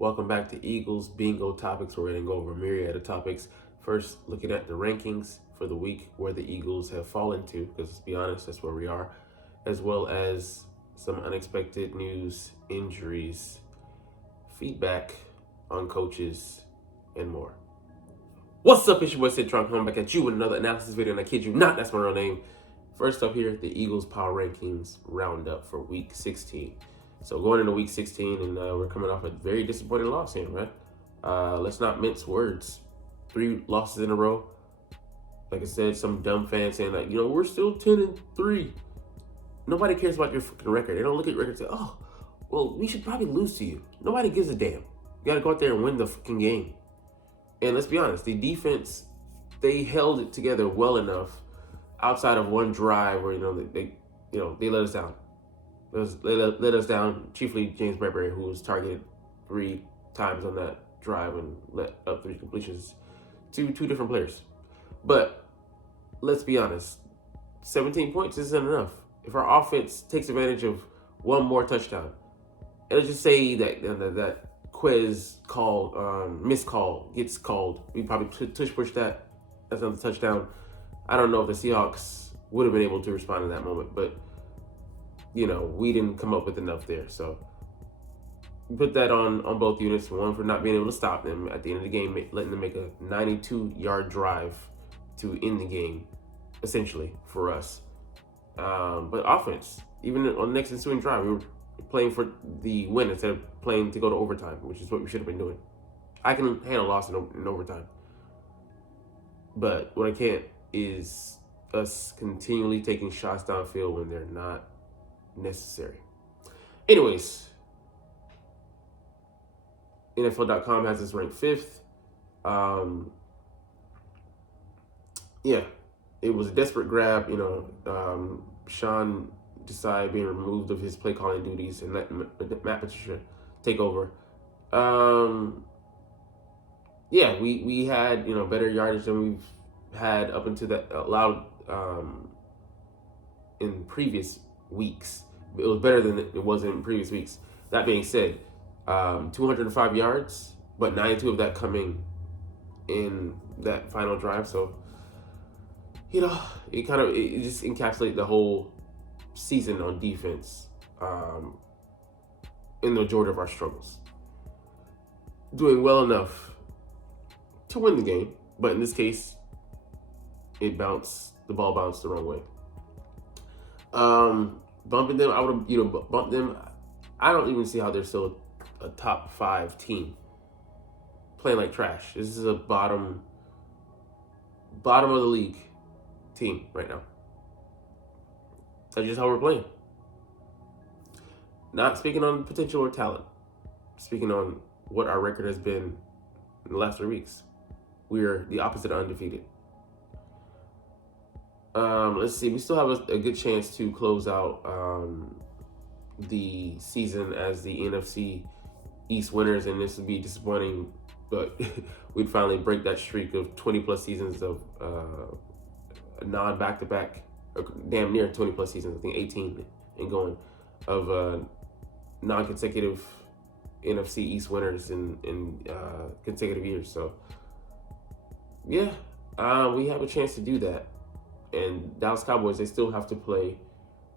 Welcome back to Eagles Bingo Topics. We're going to go over a myriad of topics. First, looking at the rankings for the week where the Eagles have fallen to, because let's be honest, that's where we are, as well as some unexpected news, injuries, feedback on coaches, and more. What's up, it's your boy Cintron coming back at you with another analysis video, and I kid you not, that's my real name. First up here, the Eagles Power Rankings roundup for Week 16. So going into Week 16, and we're coming off a very disappointing loss here, man. Let's not mince words. 3 losses in a row. Like I said, some dumb fans saying like, we're still 10-3. Nobody cares about your fucking record. They don't look at your record and say, oh, well, we should probably lose to you. Nobody gives a damn. You got to go out there and win the fucking game. And let's be honest, the defense, they held it together well enough outside of one drive where they let us down. They let us down. Chiefly James Bradbury, who was targeted 3 times on that drive and let up 3 completions to 2 different players. But let's be honest, 17 points isn't enough. If our offense takes advantage of one more touchdown, and let's just say that Quez missed call gets called, we probably push that. That's another touchdown. I don't know if the Seahawks would have been able to respond in that moment, but we didn't come up with enough there. So put that on both units. One for not being able to stop them at the end of the game, letting them make a 92-yard drive to end the game, essentially, for us. But offense, even on the next ensuing drive, we were playing for the win instead of playing to go to overtime, which is what we should have been doing. I can handle loss in overtime. But what I can't is us continually taking shots downfield when they're not necessary. Anyways, NFL.com has us ranked 5th. It was a desperate grab. Sean Desai being removed of his play calling duties and let Matt Patricia take over. We had better yardage than we've had up until that allowed in previous weeks. It was better than it was in previous weeks. That being said, 205 yards, but 92 of that coming in that final drive. So, it just encapsulates the whole season on defense in the majority of our struggles. Doing well enough to win the game, but in this case, the ball bounced the wrong way. Bumping them, I would have, bumped them. I don't even see how they're still a top 5 team playing like trash. This is a bottom of the league team right now. That's just how we're playing. Not speaking on potential or talent, speaking on what our record has been in the last 3 weeks. We're the opposite of undefeated. Let's see. We still have a good chance to close out the season as the NFC East winners, and this would be disappointing, but we'd finally break that streak of 20-plus seasons of non-back-to-back, or damn near 20-plus seasons, I think 18 and going, of non-consecutive NFC East winners in consecutive years. So, we have a chance to do that. And Dallas Cowboys, they still have to play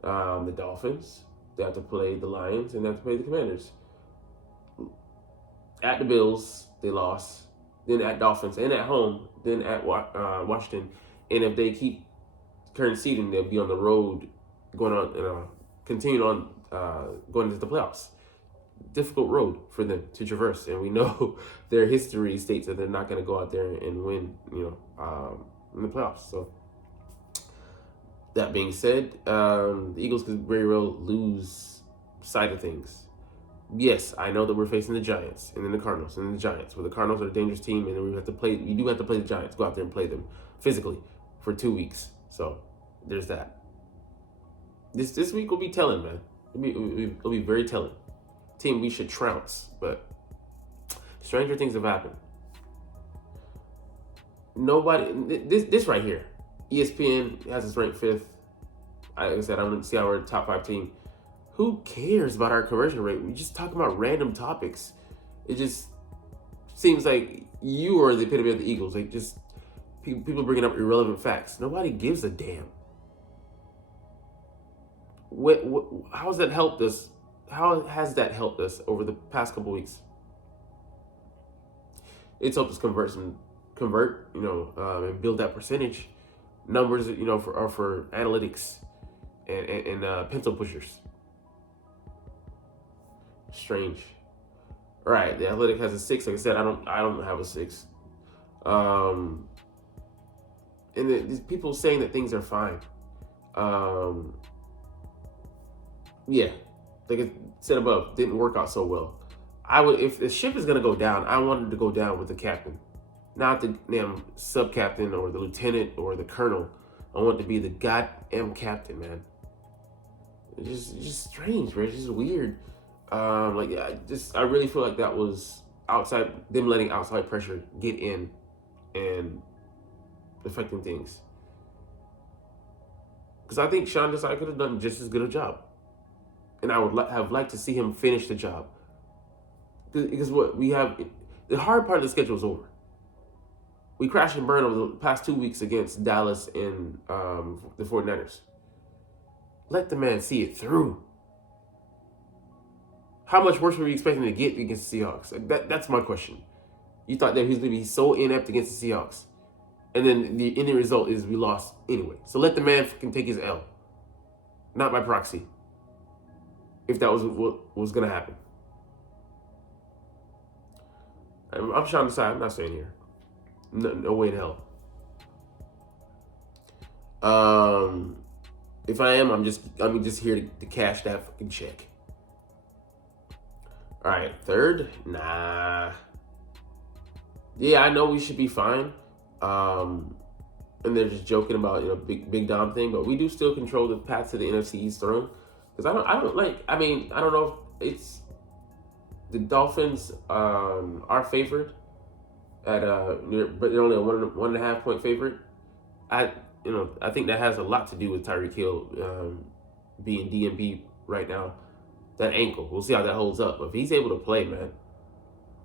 the Dolphins. They have to play the Lions, and they have to play the Commanders. At the Bills, they lost. Then at Dolphins, and at home. Then at Washington. And if they keep current seeding, they'll be on the road going on, continuing on going into the playoffs. Difficult road for them to traverse, and we know their history states that they're not going to go out there and win, in the playoffs. So, that being said, the Eagles could very well lose sight of things. Yes, I know that we're facing the Giants and then the Cardinals and then the Giants, where the Cardinals are a dangerous team, and then we do have to play the Giants, go out there and play them physically for 2 weeks. So there's that. This week will be telling, man. It'll be very telling. Team we should trounce, but stranger things have happened. This right here, ESPN has us ranked 5th. Like I said, I'm going to see how we're a top 5 team. Who cares about our conversion rate? We just talking about random topics. It just seems like you are the epitome of the Eagles. Like, just people bringing up irrelevant facts. Nobody gives a damn. How has that helped us? How has that helped us over the past couple weeks? It's helped us convert, and build that percentage numbers, for analytics and pencil pushers. Strange. All right, the Athletic has a 6. Like I said, I don't have a 6. And these people saying that things are fine. Yeah, like I said above, didn't work out so well. I would, if the ship is gonna go down, I wanted to go down with the captain, not the damn sub captain or the lieutenant or the colonel. I want to be the goddamn captain, man. It's just strange, man. It's just weird. I really feel like that was them letting outside pressure get in and affecting things. Because I think Sean Desai could have done just as good a job. And I would have liked to see him finish the job. Because the hard part of the schedule is over. We crashed and burned over the past 2 weeks against Dallas and the 49ers. Let the man see it through. How much worse were we expecting to get against the Seahawks? That's my question. You thought that he was going to be so inept against the Seahawks. And then the ending result is we lost anyway. So let the man take his L. Not by proxy. If that was what was going to happen. I'm trying to decide. I'm not staying here. No way in hell. If I am, I'm just here to cash that fucking check. All right, third, nah. Yeah, I know we should be fine. And they're just joking about big Dom thing, but we do still control the path to the NFC East throne. Because I don't know if it's the Dolphins are favored at but they're only a 1.5 point favorite. I think that has a lot to do with Tyreek Hill being DNP right now. That ankle, we'll see how that holds up. But if he's able to play, man,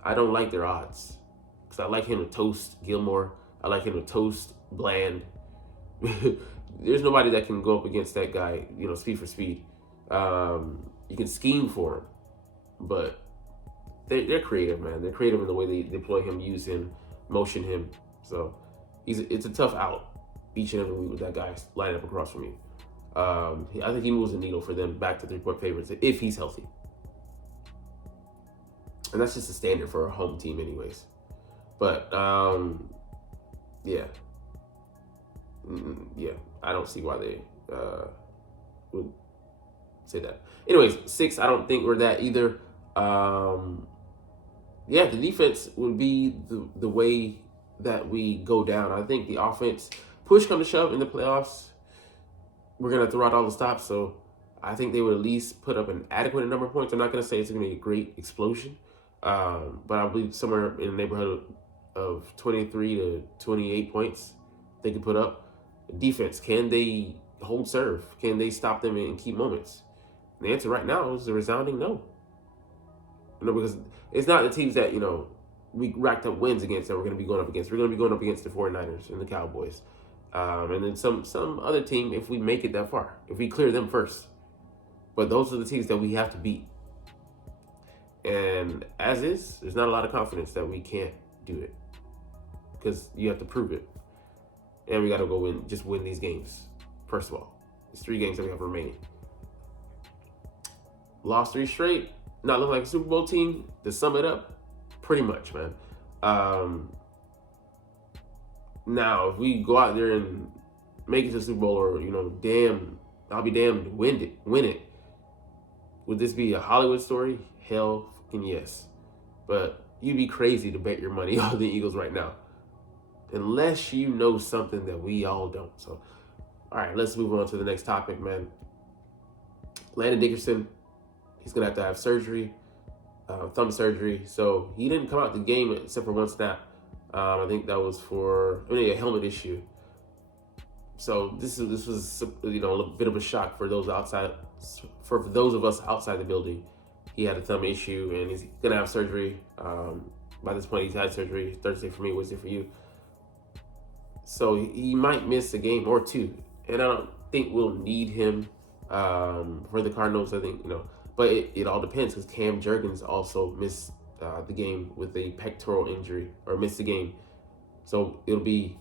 I don't like their odds. Because I like him to toast Gilmore. I like him to toast Bland. There's nobody that can go up against that guy, speed for speed. You can scheme for him. But they're creative, man. They're creative in the way they deploy him, use him, motion him. So it's a tough out each and every week with that guy lining up across from you. I think he moves the needle for them back to 3-point favorites if he's healthy. And that's just a standard for a home team anyways. But, yeah, I don't see why they would say that. Anyways, 6, I don't think we're that either. The defense would be the way that we go down. I think the offense, push come to shove in the playoffs, we're going to throw out all the stops. So I think they would at least put up an adequate number of points. I'm not going to say it's going to be a great explosion, but I believe somewhere in the neighborhood of 23 to 28 points they could put up. Defense, can they hold serve? Can they stop them and keep moments? And the answer right now is a resounding no. Because it's not the teams that, we racked up wins against that we're going to be going up against. We're going to be going up against the 49ers and the Cowboys. And then some other team if we make it that far, if we clear them first. But those are the teams that we have to beat. And as is, there's not a lot of confidence that we can't do it. Because you have to prove it. And we got to go win these games. First of all, it's 3 games that we have remaining. Lost 3 straight. Not looking like a Super Bowl team. To sum it up, pretty much, man. Now, if we go out there and make it to the Super Bowl, or I'll be damned to win it. Would this be a Hollywood story? Hell fucking yes. But you'd be crazy to bet your money on the Eagles right now, unless you know something that we all don't. So, all right, let's move on to the next topic, man. Landon Dickerson, he's gonna have to have surgery, thumb surgery. So he didn't come out the game except for 1 snap. I think that was for a helmet issue. So this was a bit of a shock for those outside, for those of us outside the building. he had a thumb issue and he's gonna have surgery. By this point, he's had surgery Thursday for me, Wednesday for you. So he might miss a game or two, and I don't think we'll need him for the Cardinals. I think but it all depends because Cam Jurgens also missed the game with a pectoral injury or missed the game, so it'll be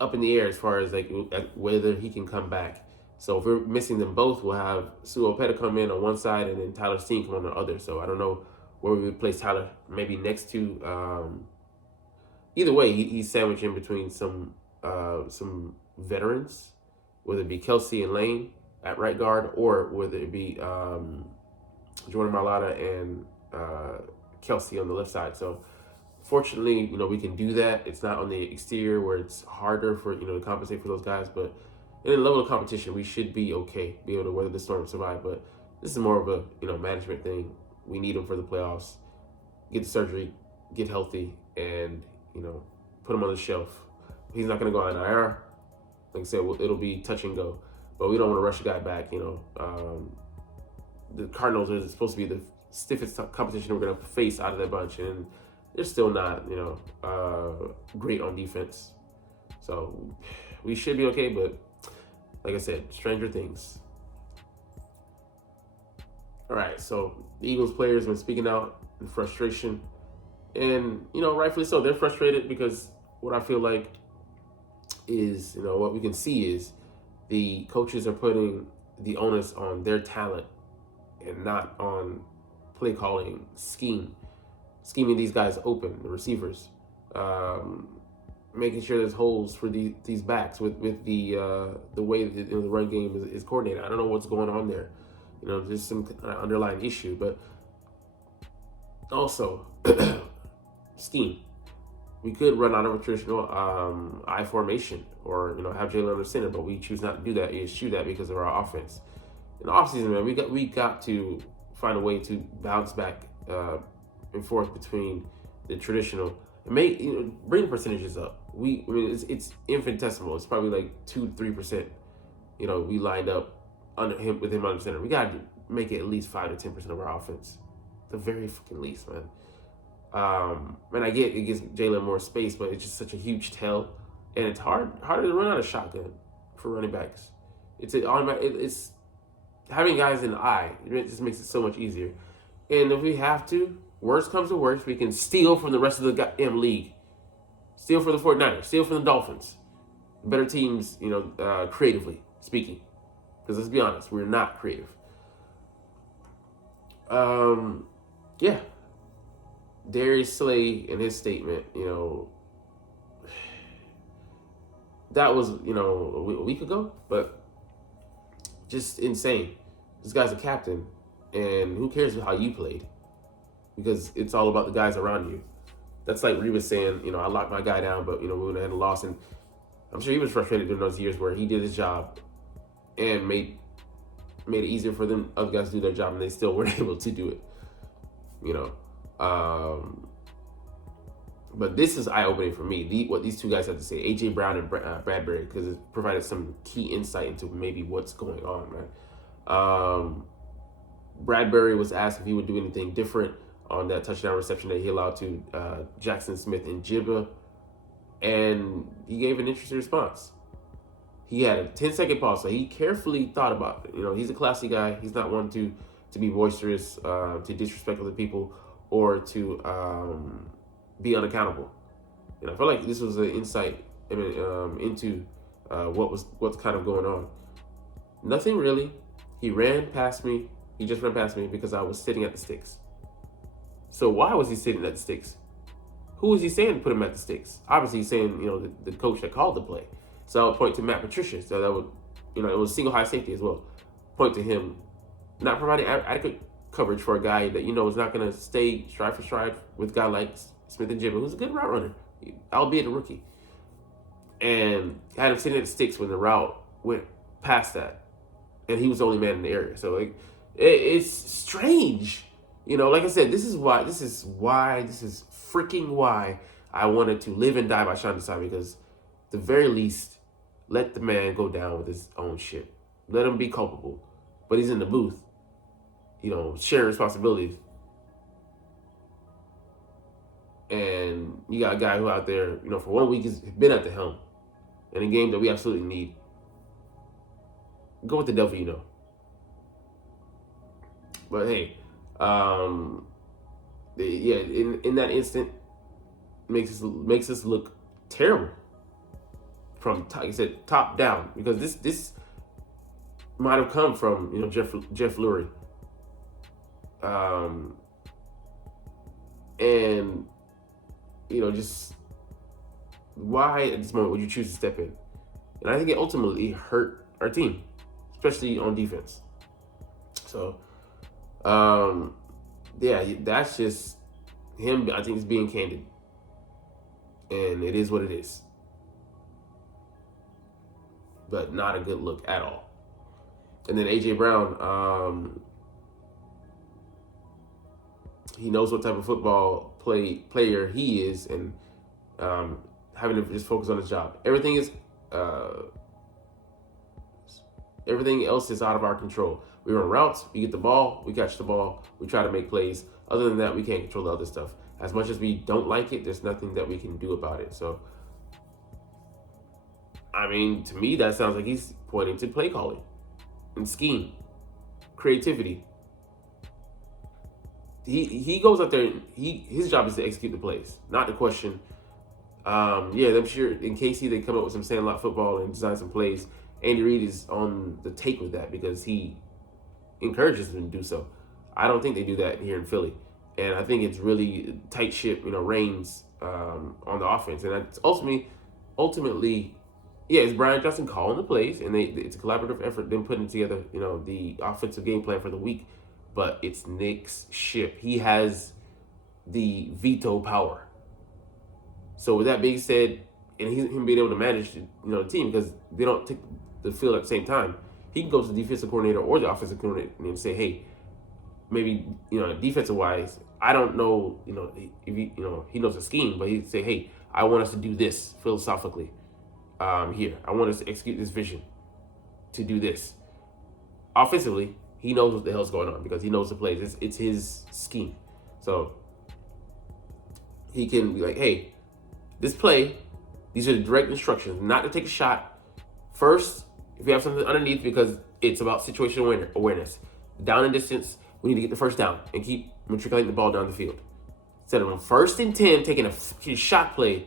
up in the air as far as like whether he can come back. So if we're missing them both, we'll have Suopeta come in on one side and then Tyler Steen come on the other. So I don't know where we would place Tyler. Maybe next to. Either way, he's sandwiched in between some veterans, whether it be Kelsey and Lane at right guard, or whether it be Jordan Mailata and Kelsey on the left side. So fortunately, we can do that. It's not on the exterior where it's harder for to compensate for those guys, but in a level of competition, we should be okay, be able to weather the storm and survive. But this is more of a management thing. We need him for the playoffs. Get the surgery, get healthy, and put him on the shelf. He's not going to go on IR. Like I said, it'll be touch and go. But we don't want to rush the guy back. The Cardinals are supposed to be the stiffest competition we're going to face out of that bunch, and they're still not, great on defense. So we should be okay, but like I said, stranger things. All right, so the Eagles players have been speaking out in frustration, and rightfully so. They're frustrated because what I feel like is, what we can see is the coaches are putting the onus on their talent and not on play calling, scheming these guys open, the receivers, making sure there's holes for these backs with the way the run game is coordinated. I don't know what's going on there. There's some underlying issue, but also scheme. We could run out of a traditional I formation or have Jalen under center, but we choose not to do that. We eschew that because of our offense. In the offseason, man, we got to find a way to bounce back and forth between the traditional and bring the percentages up. It's infinitesimal. It's probably like 2-3%. We lined up with him under center. We got to make it at least 5 to 10% of our offense. The very fucking least, man. And I get it gives Jalen more space, but it's just such a huge tell, and it's harder to run out of shotgun for running backs. It's having guys in the eye. It just makes it so much easier. And if we have to, worst comes to worst, we can steal from the rest of the goddamn league. Steal from the 49ers. Steal from the Dolphins. Better teams, creatively speaking. Because let's be honest, we're not creative. Yeah. Darius Slay in his statement, that was, a week ago, but just insane. This guy's a captain, and who cares how you played? Because it's all about the guys around you. That's like Reba saying, I locked my guy down, but, we would have had a loss. And I'm sure he was frustrated during those years where he did his job and made it easier for them other guys to do their job, and they still weren't able to do it, But this is eye-opening for me, what these two guys have to say, A.J. Brown and Bradbury, because it provided some key insight into maybe what's going on, man. Bradbury was asked if he would do anything different on that touchdown reception that he allowed to Jackson Smith and Jibba, and he gave an interesting response. He had a 10-second pause, so he carefully thought about it. He's a classy guy. He's not one to be boisterous, to disrespect other people, or to be unaccountable. I feel like this was an insight into what's kind of going on. Nothing really. He ran past me. He just ran past me because I was sitting at the sticks. So why was he sitting at the sticks? Who was he saying to put him at the sticks? Obviously, he's saying the coach that called the play. So I would point to Matt Patricia. So that would it was single high safety as well. Point to him not providing adequate coverage for a guy that is not going to stay stride for stride with a guy like Smith and Jibba, who's a good route runner, albeit a rookie. And had him sitting at the sticks when the route went past that, and he was the only man in the area. So it's strange, Like I said, this is freaking why I wanted to live and die by Sean Desai, because at the very least, let the man go down with his own shit. Let him be culpable, but he's in the booth. sharing responsibilities. And you got a guy who out there, for 1 week has been at the helm in a game that we absolutely need. Go with the devil, But hey, in that instant, makes us look terrible from like I said, top down, because this might have come from Jeff Lurie, and just why at this moment would you choose to step in? And I think it ultimately hurt our team, especially on defense. So, that's just him. I think he's being candid, and it is what it is. But not a good look at all. And then AJ Brown, he knows what type of football player he is, and having to just focus on his job. Everything else is out of our control. We run routes, we get the ball, we catch the ball, we try to make plays. Other than that, we can't control the other stuff. As much as we don't like it, there's nothing that we can do about it. So, I mean, to me, that sounds like he's pointing to play calling and scheme, creativity. He goes out there and his job is to execute the plays, not to question. I'm sure in KC they come up with some sandlot football and design some plays. Andy Reid is on the take with that because he encourages them to do so. I don't think they do that here in Philly, and I think it's really tight ship, reigns on the offense, and that's ultimately, it's Brian Johnson calling the plays, and it's a collaborative effort. Them putting together, the offensive game plan for the week, but it's Nick's ship. He has the veto power. So with that being said, and him being able to manage, the team, because they don't take the field at the same time, he can go to the defensive coordinator or the offensive coordinator and say, hey, maybe, defensive wise, I don't know, if he knows the scheme, but he'd say, hey, I want us to do this philosophically here. I want us to execute this vision to do this. Offensively, he knows what the hell's going on because he knows the plays. It's his scheme. So he can be like, hey, this play, these are the direct instructions, not to take a shot. First, if you have something underneath, because it's about situational awareness. Down and distance, we need to get the first down and keep matriculating the ball down the field. Instead of on 1st and 10, taking a shot play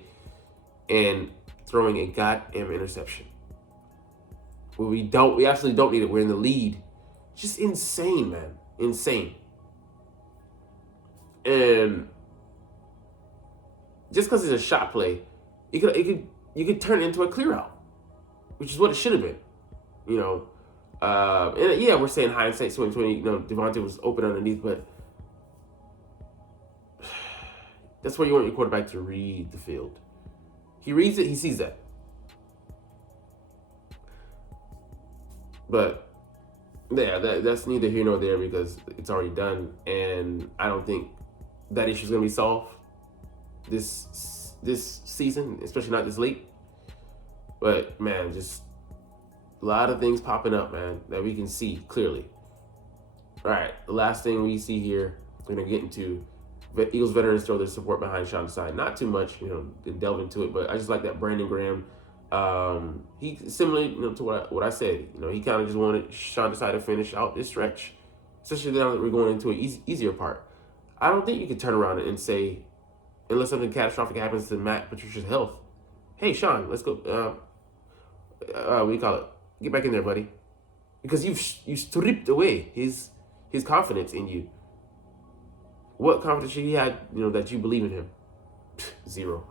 and throwing a goddamn interception. We absolutely don't need it. We're in the lead. Just insane, man. Insane. And just because it's a shot play, you could turn it into a clear out, which is what it should have been. And we're saying hindsight 2020. Devontae was open underneath, but that's where you want your quarterback to read the field. He reads it, he sees that. But that's neither here nor there because it's already done, and I don't think that issue is going to be solved this season, especially not this late. But man, just a lot of things popping up, man, that we can see clearly. All right, the last thing we see here, we're going to get into Eagles veterans throw their support behind Sean Desai. Not too much, didn't delve into it, but I just like that Brandon Graham. He similarly, to what I said. He kind of just wanted Sean Desai to finish out this stretch, especially now that we're going into an easier part. I don't think you can turn around and say, unless something catastrophic happens to Matt Patricia's health, hey Sean, let's go. What do you call it? Get back in there, buddy, because you stripped away his confidence in you. What confidence should he had, that you believe in him? Zero.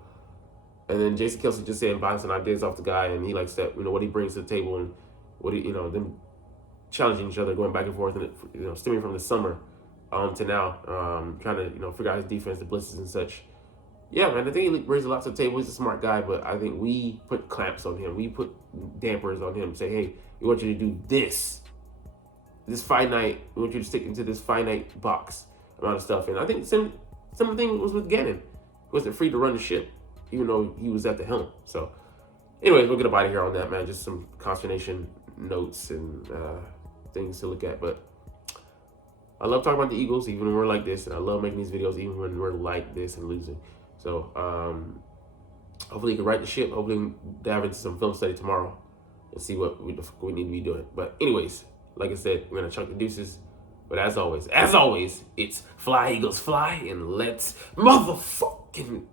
And then Jason Kelce just saying bouncing ideas off the guy, and he likes that, what he brings to the table, and what them challenging each other, going back and forth, and stemming from the summer to now, trying to figure out his defense, the blitzes and such. Yeah, man, I think he brings a lot to the table. He's a smart guy, but I think we put clamps on him. We put dampers on him. Say, hey, we want you to do this finite. We want you to stick into this finite box amount of stuff. And I think some of the thing was with Gannon. He wasn't free to run the ship, even though he was at the helm. So, anyways, we'll get up out of here on that, man. Just some consternation notes and things to look at. But I love talking about the Eagles, even when we're like this, and I love making these videos, even when we're like this and losing. So hopefully, you can right the ship. Hopefully, we can dive into some film study tomorrow and see what we need to be doing. But anyways, like I said, we're gonna chunk the deuces. But as always, it's fly, Eagles, fly, and let's motherfucking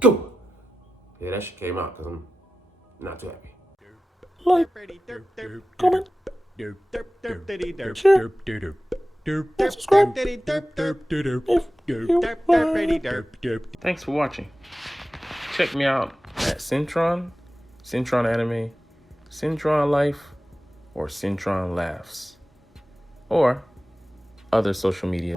go. Yeah, that shit came out because I'm not too happy. Like, comment, share, and subscribe if you like. Thanks for watching. Check me out at Cintron, Cintron Anime, Cintron Life, or Cintron Laughs, or other social media.